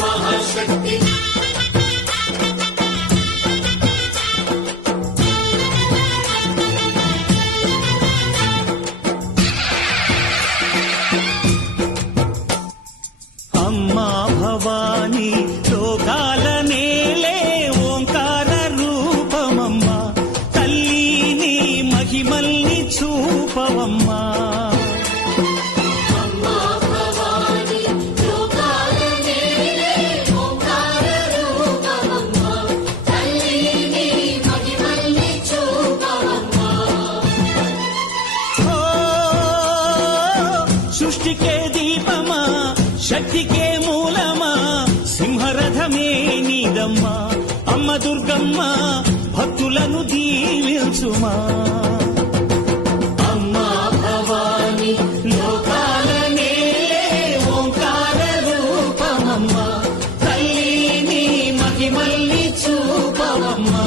మహాశక్తి అమ్మా భవాని లోకాల నేలే ఓంకార రూపమమ్మా తల్లిని మహిమల్ని చూపవమ్మా సృష్టికే దీపమా శక్తికే మూలమా సింహరథమే నీదమ్మా అమ్మ దుర్గమ్మ భక్తులను దీవించుమా అమ్మా భవాని లోకాల నేలే ఓంకార రూపమమ్మా తల్లిని మహిమల్ని చూపవమ్మా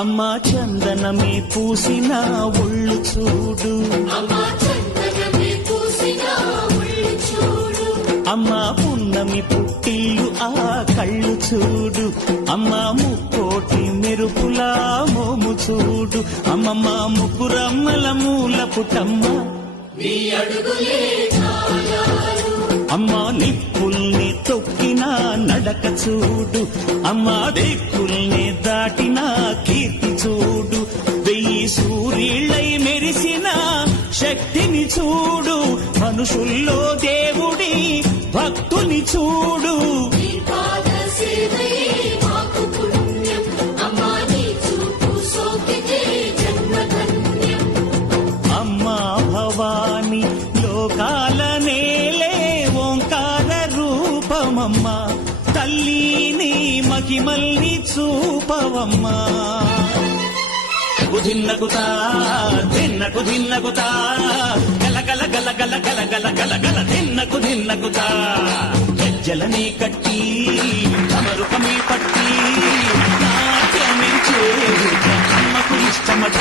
అమ్మా చందనమే పూసిన ఒళ్ళు చూడు అమ్మా పున్నమి పుట్టిల్లు ఆ కళ్ళు చూడు అమ్మా ముక్కోటి మెరుపులా మోము చూడు అమ్మమ్మ ముగ్గురమ్మల మూల పుటమ్మ అమ్మా నిప్పుల్ని తొక్కిన నడక చూడు అమ్మా దిక్కుల్ని దాటిన కీర్తి చూడు 1000 సూర్యుళ్ళై మెరిసిన శక్తిని చూడు మనుషుల్లో దేవుడి భక్తుని చూడు అమ్మా భవాని లోకాల నేలే ఓంకార రూపమమ్మా తల్లిని మహిమల్ని చూపవమ్మా కుదిన్నకుతా తిన్నకు దిన్నకుతా గల గల గల గల గల గల గల గల తిన్నకుతా గజ్జలనే కట్టి తమరుకమే పట్టి నాట్యమించే అమ్మకు ఇష్టమట